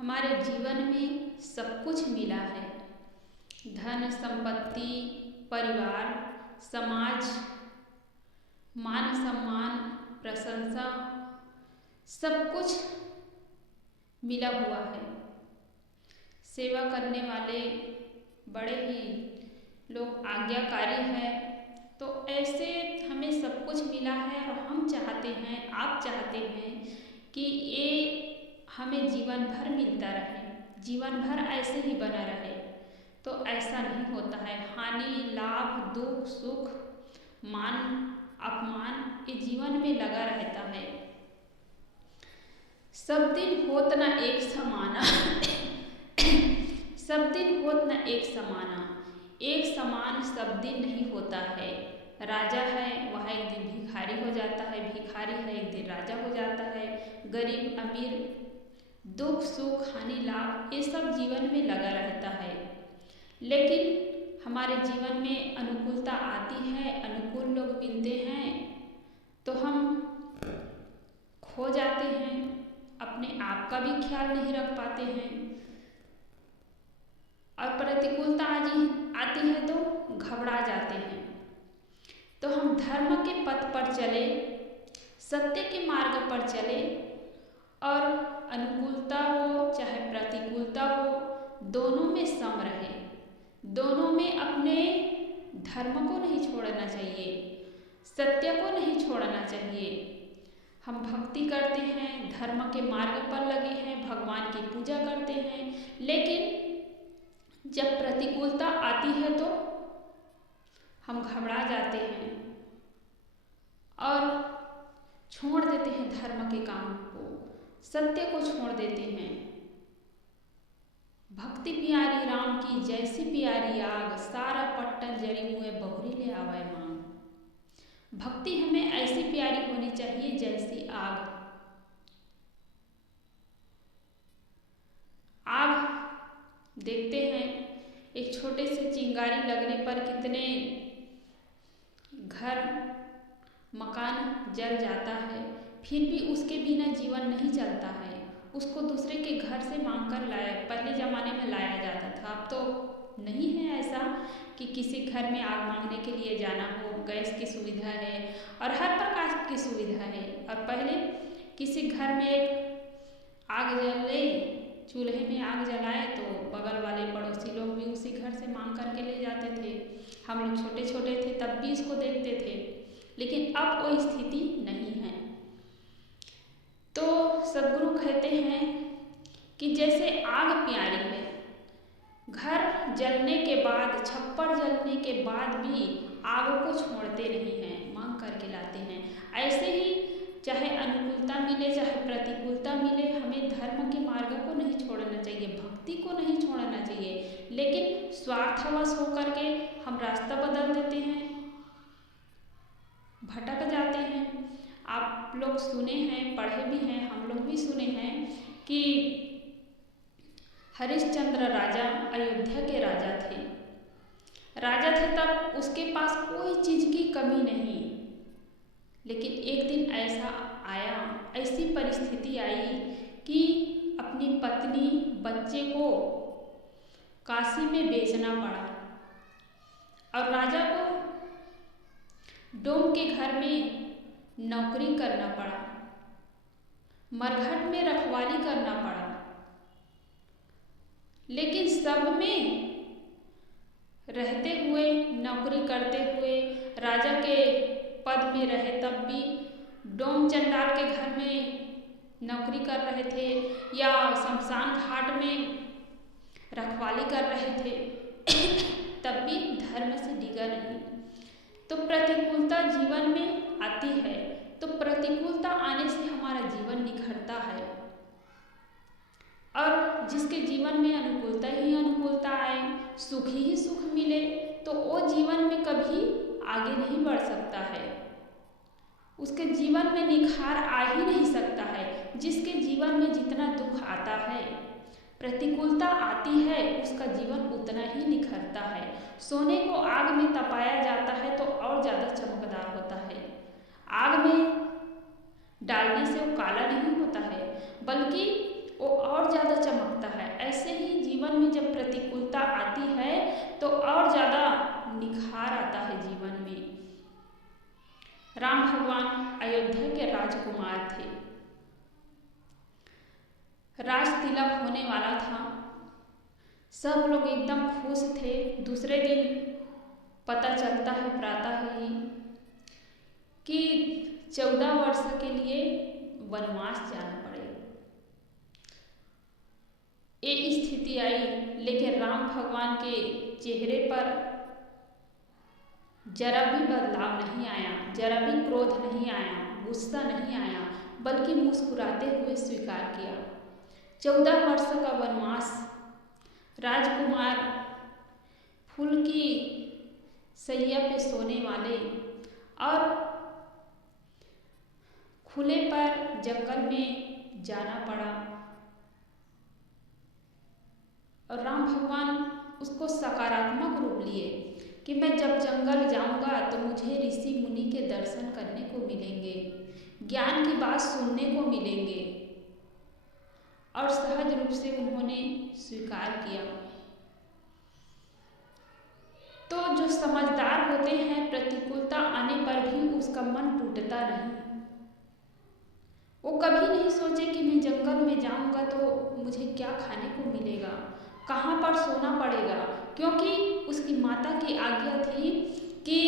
हमारे जीवन में सब कुछ मिला है। धन, संपत्ति, परिवार, समाज, मान सम्मान, प्रशंसा, सब कुछ मिला हुआ है। सेवा करने वाले बड़े ही लोग आज्ञाकारी हैं। तो ऐसे हमें सब कुछ मिला है और हम चाहते हैं, आप चाहते हैं कि ये हमें जीवन भर मिलता रहे, जीवन भर ऐसे ही बना रहे। तो ऐसा नहीं होता है। हानि, लाभ, दुख, सुख, मान, अपमान ये जीवन में लगा रहता है। सब दिन होत न एक समाना सब दिन होत न एक समाना, एक समान सब दिन नहीं होता है। राजा है वह एक दिन भिखारी हो जाता है, भिखारी है एक दिन राजा हो जाता है। गरीब अमीर, दुख सुख, हानि लाभ ये सब जीवन में लगा रहता है। लेकिन हमारे जीवन में अनुकूलता आती है, अनुकूल लोग मिलते हैं तो हम खो जाते हैं, अपने आप का भी ख्याल नहीं रख पाते हैं। और प्रतिकूलता आती है तो घबरा जाते हैं। तो हम धर्म के पथ पर चले, सत्य के मार्ग पर चले और अनुकूलता हो चाहे प्रतिकूलता हो, दोनों में सम रहे। दोनों में अपने धर्म को नहीं छोड़ना चाहिए, सत्य को नहीं छोड़ना चाहिए। हम भक्ति करते हैं, धर्म के मार्ग पर लगे हैं, भगवान की पूजा करते हैं, लेकिन जब प्रतिकूलता आती है तो हम घबरा जाते हैं और छोड़ देते हैं धर्म के काम को, सत्य को छोड़ देते हैं। भक्ति प्यारी राम की जैसी प्यारी आग, सारा पट्टन जरी हुए बहुरी ले आवाए मांग। भक्ति हमें ऐसी प्यारी होनी चाहिए जैसी आग। आग देखते हैं एक छोटे से चिंगारी लगने पर कितने घर मकान जल जाता है, फिर भी उसके बिना जीवन नहीं चलता है। उसको दूसरे के घर से मांग कर लाया, पहले ज़माने में लाया जाता था। अब तो नहीं है ऐसा कि किसी घर में आग मांगने के लिए जाना हो। गैस की सुविधा है और हर प्रकार की सुविधा है। और पहले किसी घर में एक आग जले, चूल्हे में आग जलाए तो बगल वाले पड़ोसी लोग भी उसी घर से मांग करके ले जाते थे। हम लोग छोटे छोटे थे तब भी इसको देखते थे, लेकिन अब कोई स्थिति नहीं है। तो सद्गुरु कहते हैं कि जैसे आग प्यारी है, घर जलने के बाद, छप्पर जलने के बाद भी आग को छोड़ते नहीं हैं, मांग करके लाते हैं। ऐसे ही चाहे अनुकूलता मिले चाहे प्रतिकूलता मिले, हमें धर्म के मार्ग को नहीं छोड़ना चाहिए, भक्ति को नहीं छोड़ना चाहिए। लेकिन स्वार्थवश होकर के हम रास्ता बदल देते हैं, भटक जाते हैं। आप लोग सुने हैं, पढ़े भी हैं, हम लोग भी सुने हैं कि हरिश्चंद्र राजा अयोध्या के राजा थे। राजा थे तब उसके पास कोई चीज़ की कमी नहीं। लेकिन एक दिन ऐसा आया, ऐसी परिस्थिति आई कि अपनी पत्नी बच्चे को काशी में बेचना पड़ा और राजा को डोम के घर में नौकरी करना पड़ा, मरघट में रखवाली करना पड़ा। लेकिन सब में रहते हुए, नौकरी करते हुए, राजा के पद में रहे तब भी डोम चंडाल के घर में नौकरी कर रहे थे या शमशान घाट में रखवाली कर रहे थे तब भी धर्म से डिगा नहीं। तो प्रतिकूलता जीवन में आती है, तो प्रतिकूलता आने से हमारा जीवन निखरता है। और जिसके जीवन में अनुकूलता ही अनुकूलता आए, सुख ही सुख मिले, तो वो जीवन में कभी आगे नहीं बढ़ सकता है, उसके जीवन में निखार आ ही नहीं सकता है। जिसके जीवन में जितना दुख आता है, प्रतिकूलता आती है, उसका जीवन उतना ही निखरता है। सोने को आग में तपाया जाता है तो और ज़्यादा चमकदार होता है। आग में डालने से वो काला नहीं होता है, बल्कि वो और ज़्यादा चमकता राजकुमार थे। राज तिलक होने वाला था। सब लोग एकदम खुश थे। दूसरे दिन पता चलता है प्रातः ही कि 14 वर्ष के लिए वनवास जाना पड़ेगा। ये स्थिति आई, लेकिन राम भगवान के चेहरे पर जरा भी बदलाव नहीं आया, जरा भी क्रोध नहीं आया, गुस्सा नहीं आया, बल्कि मुस्कुराते हुए स्वीकार किया। 14 वर्ष का वनवास, राजकुमार फूल की सैया पे सोने वाले और खुले पर जंगल में जाना पड़ा। और राम भगवान उसको सकारात्मक रूप लिए कि मैं जब जंगल जाऊंगा तो मुझे ऋषि मुनि के दर्शन करने को मिलेंगे, ज्ञान की बात सुनने को मिलेंगे। और सहज रूप से उन्होंने स्वीकार किया। तो जो समझदार होते हैं, प्रतिकूलता आने पर भी उसका मन टूटता नहीं। वो कभी नहीं सोचे कि मैं जंगल में जाऊंगा तो मुझे क्या खाने को मिलेगा, कहाँ पर सोना पड़ेगा, क्योंकि उसकी माता की आज्ञा थी कि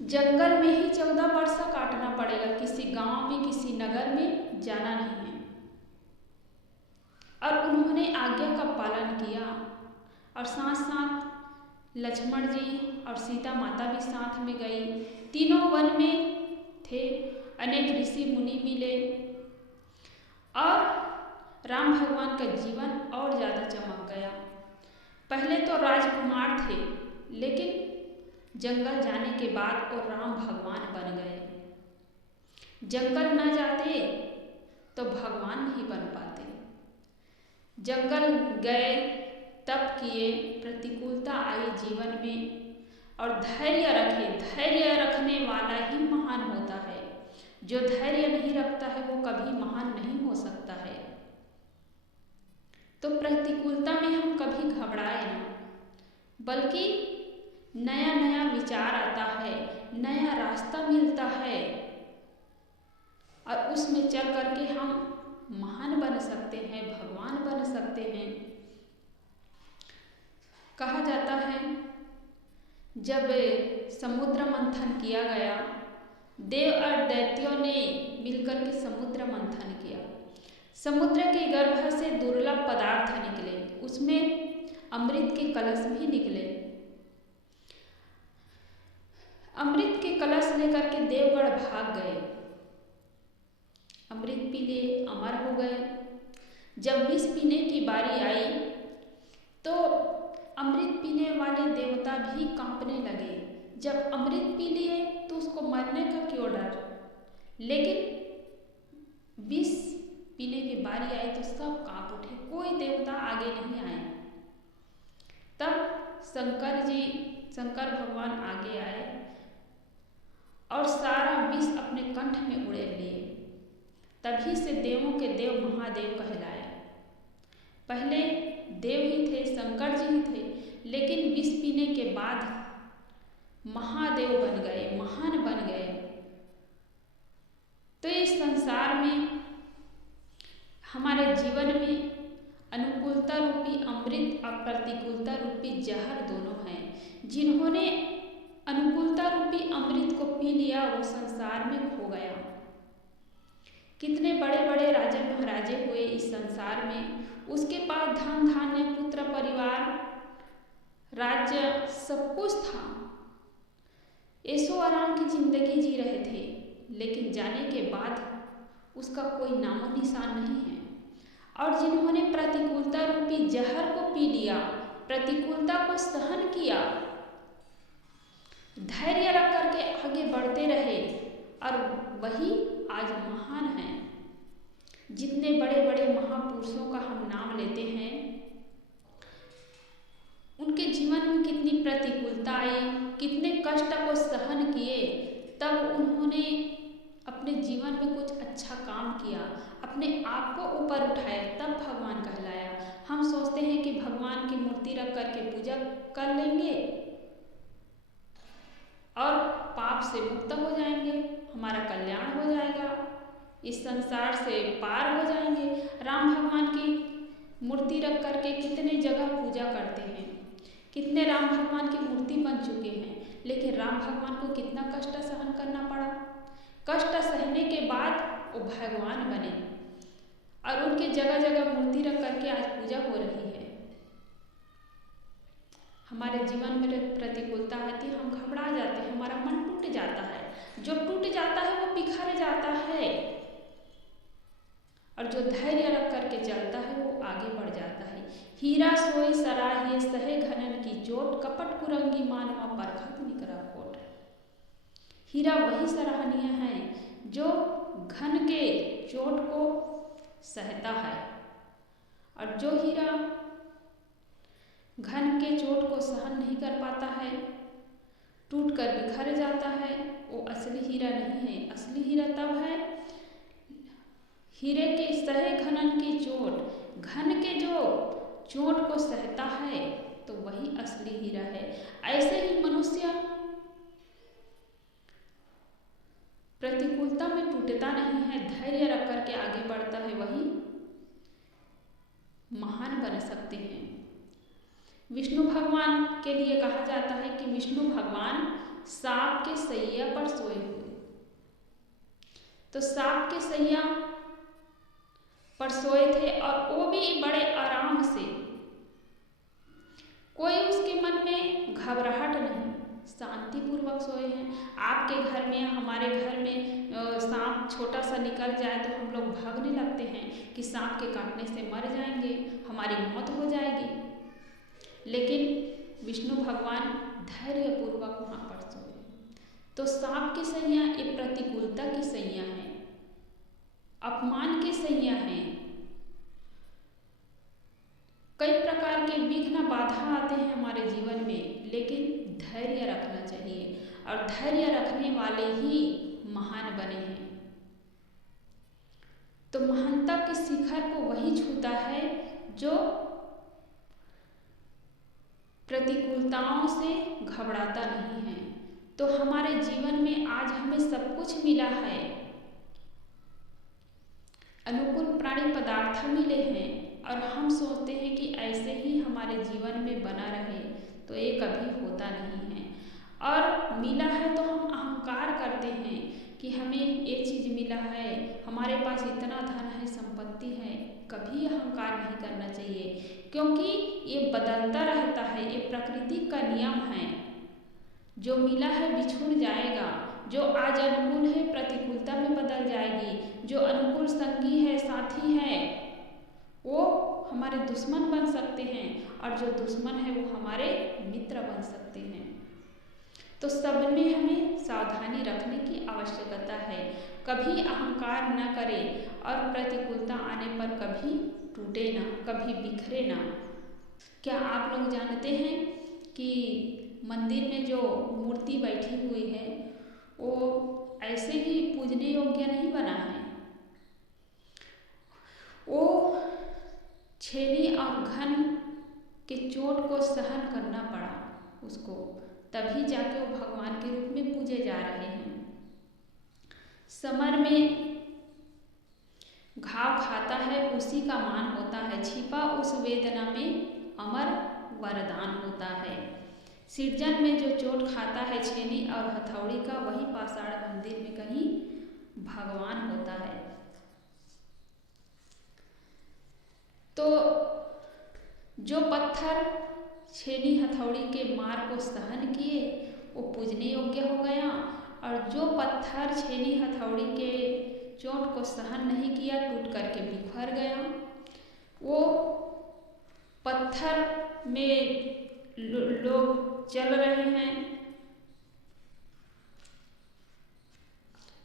जंगल में ही 14 वर्ष काटना पड़ेगा, किसी गांव में, किसी नगर में जाना नहीं है। और उन्होंने आज्ञा का पालन किया। और साथ साथ लक्ष्मण जी और सीता माता भी साथ में गई। तीनों वन में थे। अनेक ऋषि मुनि मिले और राम भगवान का जीवन और ज़्यादा चमक गया। पहले तो राजकुमार थे, लेकिन जंगल जाने के बाद वो राम भगवान बन गए। जंगल न जाते तो भगवान नहीं बन पाते। जंगल गए, तप किए, प्रतिकूलता आई जीवन में और धैर्य रखे। धैर्य रखने वाला ही महान होता है। जो धैर्य नहीं रखता है वो कभी महान नहीं हो सकता है। तो प्रतिकूलता में हम कभी घबराए ना, बल्कि नया नया विचार आता है, नया रास्ता मिलता है और उसमें चल करके हम महान बन सकते हैं, भगवान बन सकते हैं। कहा जाता है जब समुद्र मंथन किया गया, देव और दैत्यों ने मिलकर के समुद्र मंथन किया। समुद्र के गर्भ से दुर्लभ पदार्थ निकले, उसमें अमृत के कलश भी निकले। अमृत के कलश लेकर के देवगढ़ भाग गए, अमृत पी ले, अमर हो गए। जब विष पीने की बारी आई तो अमृत पीने वाले देवता भी कांपने लगे। जब अमृत पी लिए तो उसको मरने का क्यों डर, लेकिन विष पीने की बारी आई तो सब कांप उठे, कोई देवता आगे नहीं आए। तब शंकर भगवान आगे आए और सारा विष अपने कंठ में उड़ेल लिए। तभी से देवों के देव महादेव कहलाए। पहले देव ही थे, शंकर जी ही थे, लेकिन विष पीने के बाद महादेव बन गए, महान बन गए। तो इस संसार में, हमारे जीवन में अनुकूलता रूपी अमृत और प्रतिकूलता रूपी जहर दोनों हैं। जिन्होंने अनुकूलता रूपी अमृत को पी लिया वो संसार में खो गया। कितने बड़े बड़े राजा महाराजे हुए इस संसार में, उसके पास धन धान्य, पुत्र परिवार, राज्य, सब कुछ था, ऐशो आराम की जिंदगी जी रहे थे, लेकिन जाने के बाद उसका कोई नामो निशान नहीं है। और जिन्होंने प्रतिकूलता रूपी जहर को पी लिया, प्रतिकूलता को सहन किया, धैर्य रख करके आगे बढ़ते रहे, और वही आज महान है। जितने बड़े बड़े महापुरुषों का हम नाम लेते हैं, उनके जीवन में कितनी प्रतिकूलता आई, कितने कष्ट को सहन किए, तब उन्होंने अपने जीवन में कुछ अच्छा काम किया, अपने आप को ऊपर उठाया, तब भगवान कहलाया। हम सोचते हैं कि भगवान की मूर्ति रख करके पूजा कर लेंगे और पाप से मुक्त हो जाएंगे, हमारा कल्याण हो इस संसार से पार हो जाएंगे। राम भगवान की मूर्ति रख करके कितने जगह पूजा करते हैं, कितने राम भगवान की मूर्ति बन चुके हैं, लेकिन राम भगवान को कितना कष्ट सहन करना पड़ा। कष्ट सहने के बाद वो भगवान बने और उनके जगह जगह मूर्ति रख करके आज पूजा हो रही है। हमारे जीवन में प्रतिकूलता आती है, हम घबरा जाते हैं, हमारा मन टूट जाता है। जो टूट जाता है वो बिखर जाता है, और जो धैर्य रख करके चलता है वो आगे बढ़ जाता है। हीरा सोई सराहिए सहे घनन की चोट, कपट कुरंगी मानवा परखत निकरा कोट। हीरा वही सराहनीय है जो घन के चोट को सहता है, और जो हीरा घन के चोट को सहन नहीं कर पाता है, टूट कर बिखर जाता है, वो असली हीरा नहीं है। असली हीरा तब है हीरे के सहे घनन की चोट, घन के जो चोट को सहता है तो वही असली हीरा है। ऐसे ही मनुष्य प्रतिकूलता में टूटता नहीं है, धैर्य रख करके आगे बढ़ता है, वही महान बन सकते हैं। विष्णु भगवान के लिए कहा जाता है कि विष्णु भगवान सांप के सैया पर सोए हुए। तो सांप के सैया पर सोए थे और वो भी बड़े आराम से, कोई उसके मन में घबराहट नहीं, शांतिपूर्वक सोए हैं। आपके घर में, हमारे घर में सांप छोटा सा निकल जाए तो हम लोग भागने लगते हैं कि सांप के काटने से मर जाएंगे, हमारी मौत हो जाएगी। लेकिन विष्णु भगवान धैर्यपूर्वक वहाँ पर सोए। तो सांप की सैया ये प्रतिकूलता की सैया है, अपमान की सैया है। कई प्रकार के विघ्न बाधा आते हैं हमारे जीवन में, लेकिन धैर्य रखना चाहिए, और धैर्य रखने वाले ही महान बने हैं। तो महानता के शिखर को वही छूता है जो प्रतिकूलताओं से घबराता नहीं है। तो हमारे जीवन में आज हमें सब कुछ मिला है, अनुकूल प्राणी पदार्थ मिले हैं, और हम सोचते हैं कि ऐसे ही हमारे जीवन में बना रहे, तो ये कभी होता नहीं है। और मिला है तो हम अहंकार करते हैं कि हमें ये चीज़ मिला है, हमारे पास इतना धन है, संपत्ति है। कभी अहंकार नहीं करना चाहिए, क्योंकि ये बदलता रहता है, ये प्रकृति का नियम है। जो मिला है बिछुड़ जाएगा, जो आज अनुकूल है प्रतिकूलता में बदल जाएगी, जो अनुकूल संगी है, साथी है, वो हमारे दुश्मन बन सकते हैं, और जो दुश्मन है वो हमारे मित्र बन सकते हैं। तो सब में हमें सावधानी रखने की आवश्यकता है। कभी अहंकार न करें, और प्रतिकूलता आने पर कभी टूटे ना, कभी बिखरे ना। क्या आप लोग जानते हैं कि मंदिर में जो मूर्ति बैठी हुई है वो ऐसे ही पूजने योग्य नहीं बना है, वो छेनी और घन के चोट को सहन करना पड़ा उसको, तभी जाके वो भगवान के रूप में पूजे जा रहे हैं। समर में घाव खाता है उसी का मान होता है, छिपा उस वेदना में अमर वरदान होता है। सृजन में जो चोट खाता है छेनी और हथौड़ी का, वही पाषाण मंदिर में कहीं भगवान होता है। तो जो पत्थर छेनी हथौड़ी के मार को सहन किए वो पूजने योग्य हो गया, और जो पत्थर छेनी हथौड़ी के चोट को सहन नहीं किया, टूट करके बिखर गया। वो पत्थर में लोग चल रहे हैं,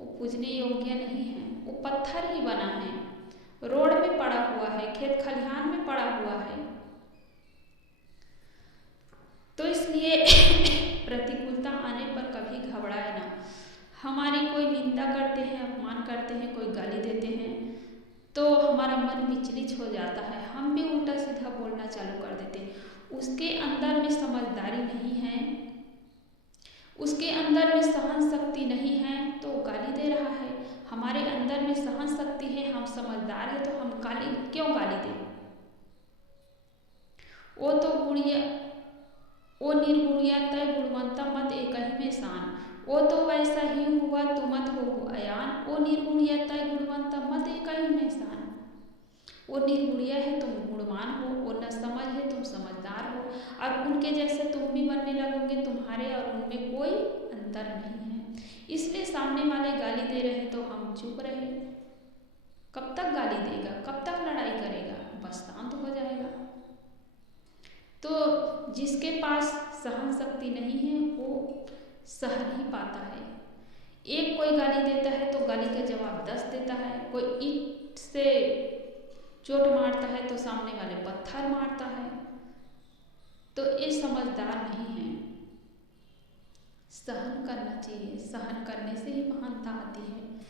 वो पूजने योग्य नहीं है, वो पत्थर ही बना है, रोड में पड़ा हुआ है, खेत खलिहान में पड़ा हुआ है। तो इसलिए प्रतिकूलता आने पर कभी घबराए ना। हमारी कोई निंदा करते हैं, अपमान करते हैं, कोई गाली देते हैं, तो हमारा मन विचलित हो जाता है, हम भी उल्टा सीधा बोलना चालू कर देते हैं। उसके अंदर में समझदारी नहीं है, उसके अंदर में सहन शक्ति नहीं है, तो गाली दे रहा है। हमारे अंदर में सहन शक्ति है, हम समझदार है, तो हम गाली क्यों गाली दें। वो तो गुड़िया ओ निर्गुणिया तय गुणवंता मत एक ही में शान। वो तो वैसा ही हुआ तू मत हो अयान। ओ निर्गुणिया तय गुणवंता मत एक ही में शान। वो निर्गुणिया है, तुम गुणवान हो। वो न समझ है, तुम समझदार हो। और उनके जैसे तुम भी बनने लगोगे, तुम्हारे और उनमें कोई अंतर नहीं है। इसलिए सामने वाले गाली दे रहे तो हम चुप रहे। कब तक गाली देगा, कब तक लड़ाई करेगा, बस शांत हो जाएगा। तो जिसके पास सहन शक्ति नहीं है वो सह नहीं पाता है। एक कोई गाली देता है तो गाली का जवाब 10 देता है। कोई ईंट से चोट मारता है तो सामने वाले पत्थर मारता है। तो ये समझदार नहीं है। सहन करना चाहिए, सहन करने से ही महानता आती है।